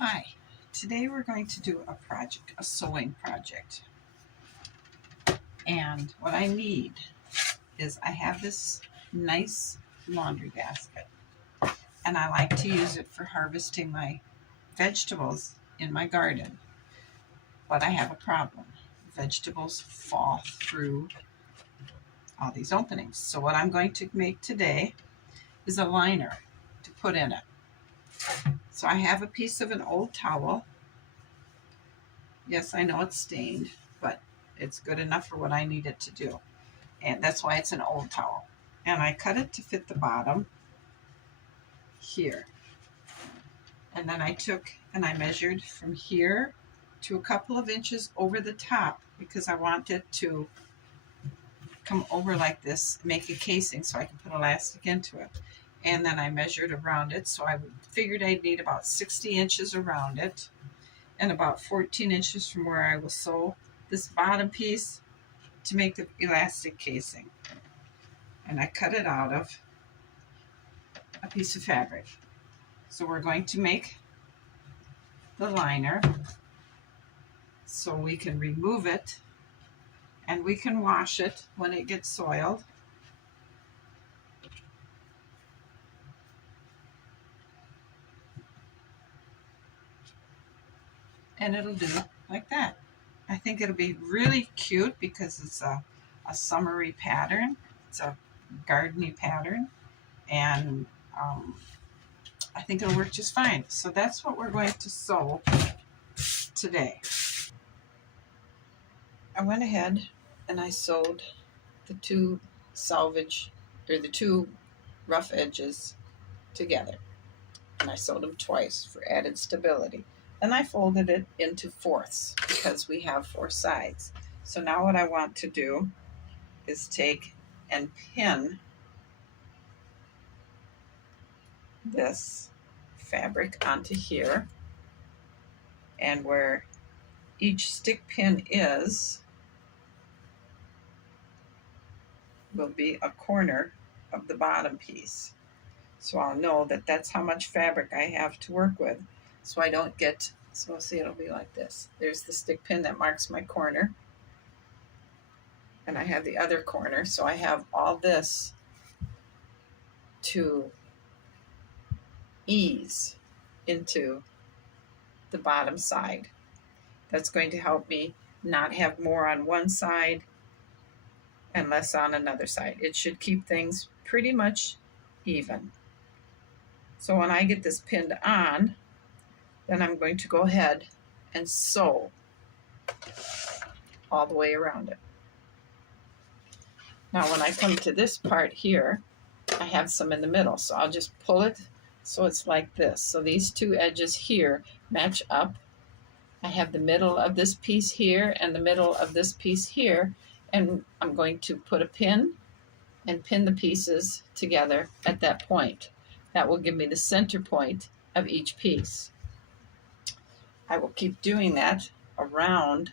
Hi, today we're going to do a project, a sewing project. And what I need is I have this nice laundry basket and I like to use it for harvesting my vegetables in my garden. But I have a problem. Vegetables fall through all these openings. So what I'm going to make today is a liner to put in it. So I have a piece of an old towel. Yes, I know it's stained, but it's good enough for what I need it to do. And that's why it's an old towel. And I cut it to fit the bottom here. And then I took and I measured from here to a couple of inches over the top because I want it to come over like this, make a casing so I can put elastic into it. And then I measured around it, so I figured I'd need about 60 inches around it and about 14 inches from where I will sew this bottom piece to make the elastic casing. And I cut it out of a piece of fabric. So we're going to make the liner so we can remove it and we can wash it when it gets soiled. And it'll do like that. I think it'll be really cute because it's a summery pattern. It's a gardeny pattern. And I think it'll work just fine. So that's what we're going to sew today. I went ahead and I sewed the two the two rough edges together. And I sewed them twice for added stability. Then I folded it into fourths because we have four sides. So now what I want to do is take and pin this fabric onto here, and where each stick pin is will be a corner of the bottom piece. So I'll know that that's how much fabric I have to work with. So I don't get, so see, it'll be like this. There's the stick pin that marks my corner. And I have the other corner. So I have all this to ease into the bottom side. That's going to help me not have more on one side and less on another side. It should keep things pretty much even. So when I get this pinned on, then I'm going to go ahead and sew all the way around it. Now when I come to this part here, I have some in the middle, so I'll just pull it so it's like this. So these two edges here match up. I have the middle of this piece here and the middle of this piece here, and I'm going to put a pin and pin the pieces together at that point. That will give me the center point of each piece. I will keep doing that around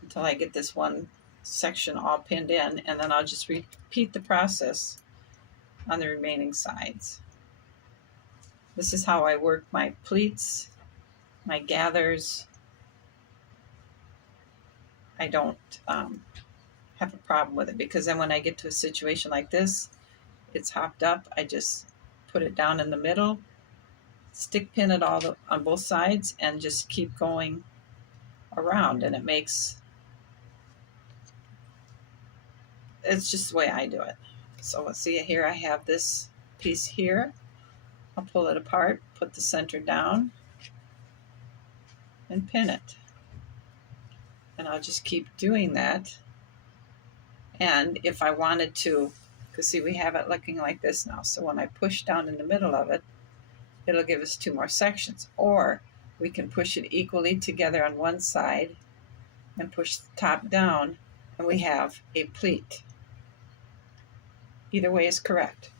until I get this one section all pinned in, and then I'll just repeat the process on the remaining sides. This is how I work my pleats, my gathers. I don't have a problem with it because then when I get to a situation like this, it's hopped up, I just put it down in the middle, stick pin it all on both sides, and just keep going around, and it's just the way I do it. So let's see here, I have this piece here. I'll pull it apart, put the center down, and pin it. And I'll just keep doing that. And if I wanted to, because see, we have it looking like this now. So when I push down in the middle of it, it'll give us two more sections. Or we can push it equally together on one side and push the top down, and we have a pleat. Either way is correct.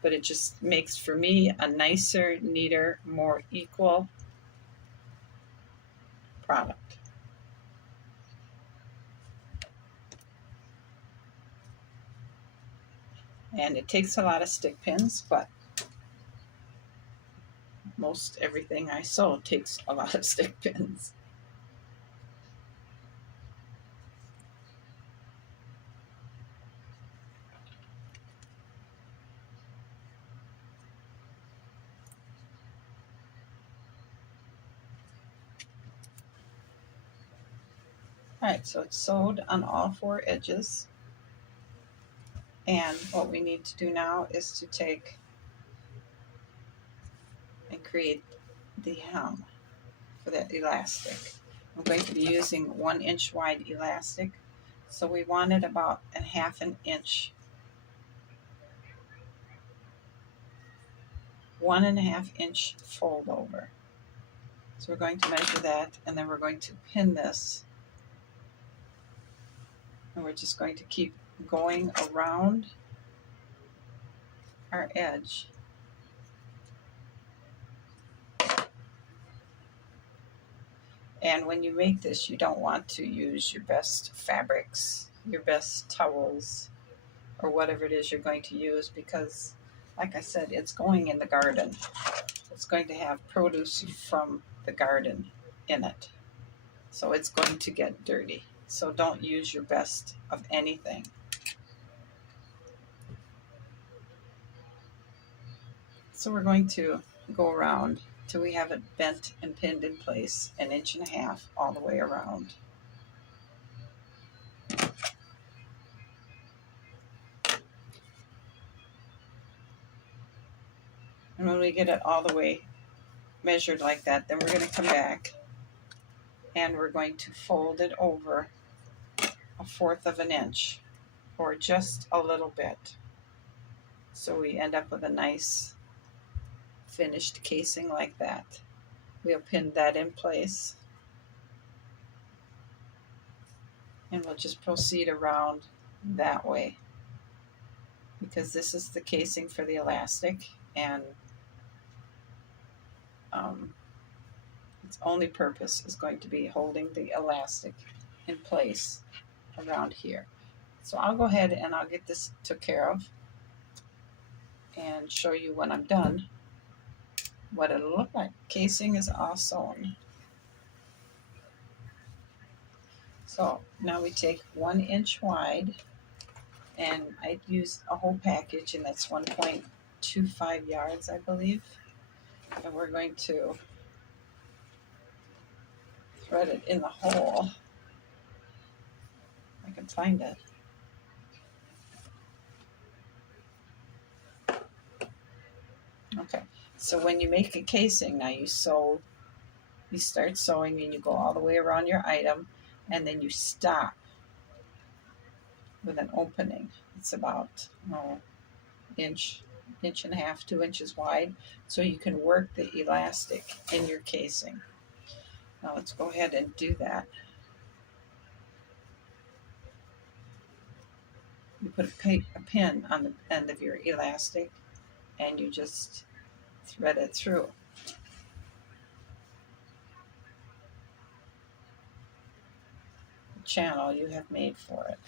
But it just makes, for me, a nicer, neater, more equal product. And it takes a lot of stick pins, but most everything I sew takes a lot of stick pins. Alright, so it's sewed on all 4 edges. And what we need to do now is to take and create the hem for that elastic. I'm going to be using 1 inch wide elastic. So we want it about a 1/2 inch, 1.5 inch fold over. So we're going to measure that, and then we're going to pin this. And we're just going to keep going around our edge. And when you make this, you don't want to use your best fabrics, your best towels, or whatever it is you're going to use, because, like I said, it's going in the garden. It's going to have produce from the garden in it. So it's going to get dirty. So don't use your best of anything. So we're going to go around till we have it bent and pinned in place 1.5 inches all the way around. And when we get it all the way measured like that, then we're going to come back and we're going to fold it over 1/4 inch or just a little bit. So we end up with a nice finished casing like that. We'll pin that in place. And we'll just proceed around that way, because this is the casing for the elastic, and its only purpose is going to be holding the elastic in place around here. So I'll go ahead and I'll get this took care of and show you when I'm done what it'll look like. Casing is all sewn. So now we take 1 inch wide, and I used a whole package, and that's 1.25 yards, I believe. And we're going to thread it in the hole. I can find it. Okay, so when you make a casing, now you start sewing and you go all the way around your item, and then you stop with an opening. It's about inch and a half, 2 inches wide, so you can work the elastic in your casing. Now let's go ahead and do that. You put a pin on the end of your elastic, and you just thread it through. The channel you have made for it.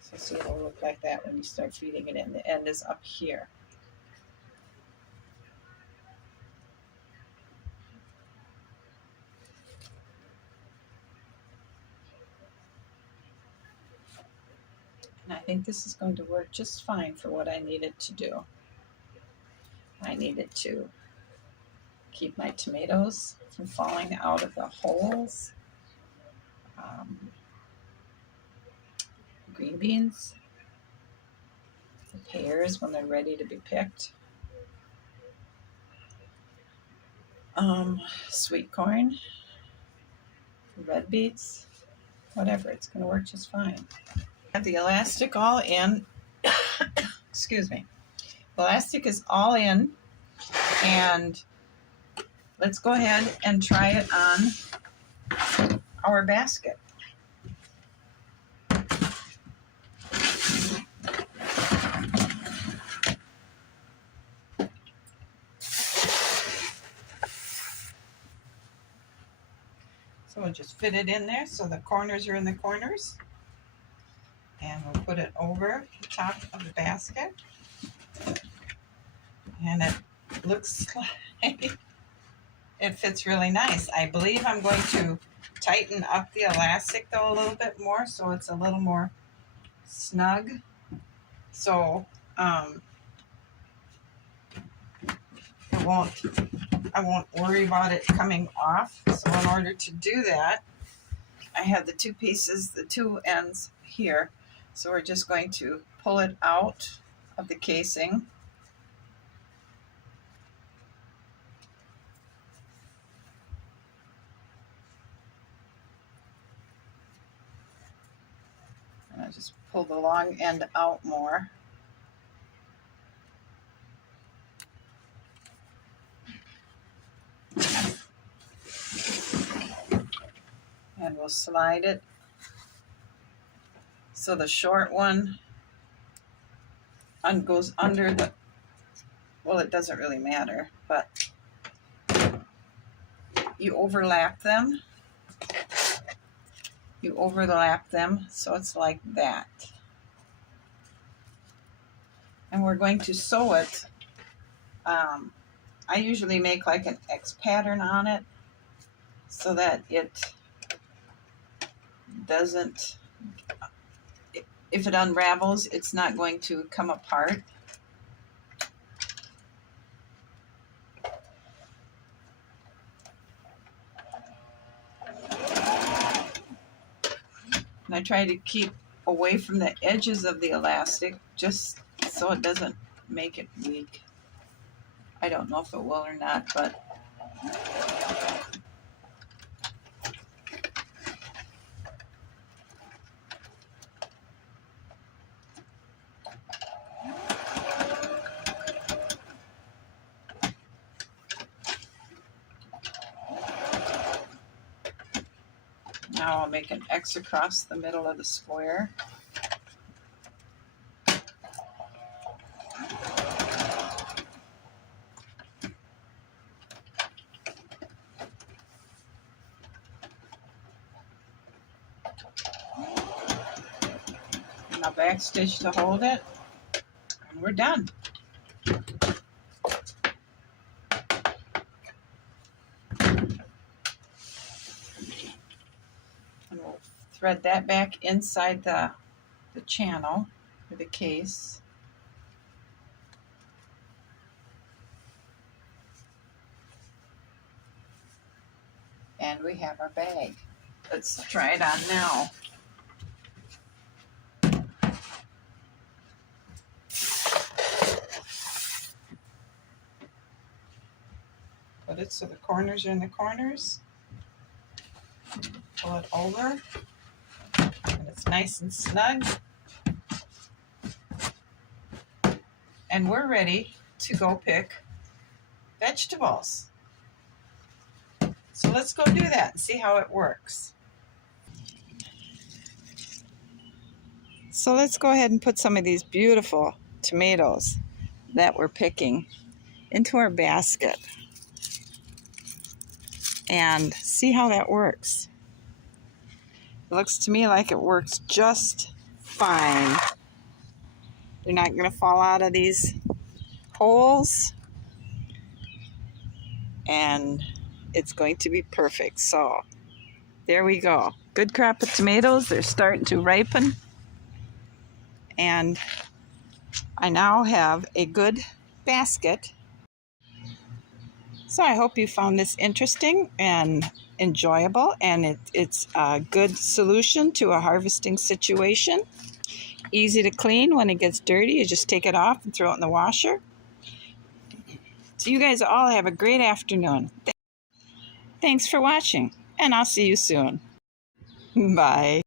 So see, it'll look like that when you start feeding it in. The end is up here. And I think this is going to work just fine for what I needed to do. I needed to keep my tomatoes from falling out of the holes. Green beans, the pears when they're ready to be picked, sweet corn, red beets, whatever, it's going to work just fine. Have the elastic all in. Excuse me. The elastic is all in, and let's go ahead and try it on our basket. So we'll just fit it in there so the corners are in the corners. And we'll put it over the top of the basket. And it looks like it fits really nice. I believe I'm going to tighten up the elastic though a little bit more so it's a little more snug. So I won't worry about it coming off. So in order to do that, I have the two pieces, the two ends here. So we're just going to pull it out of the casing. And I just pull the long end out more. And we'll slide it. So the short one goes under the, well, it doesn't really matter, but you overlap them. You overlap them so it's like that. And we're going to sew it. I usually make like an X pattern on it so that it doesn't, if it unravels, it's not going to come apart. And I try to keep away from the edges of the elastic just so it doesn't make it weak. I don't know if it will or not, but now I'll make an X across the middle of the square. And I'll back stitch to hold it, and we're done. And we'll thread that back inside the channel for the case. And we have our bag. Let's try it on now. Put it so the corners are in the corners. Pull it over. And it's nice and snug. And we're ready to go pick vegetables. So let's go do that and see how it works. So let's go ahead and put some of these beautiful tomatoes that we're picking into our basket and see how that works. It looks to me like it works just fine. They're not going to fall out of these holes, and it's going to be perfect. So there we go. Good crop of tomatoes. They're starting to ripen, and I now have a good basket. So I hope you found this interesting and enjoyable, and it's a good solution to a harvesting situation. Easy to clean. When it gets dirty, you just take it off and throw it in the washer. So you guys all have a great afternoon. Thanks for watching, and I'll see you soon. Bye.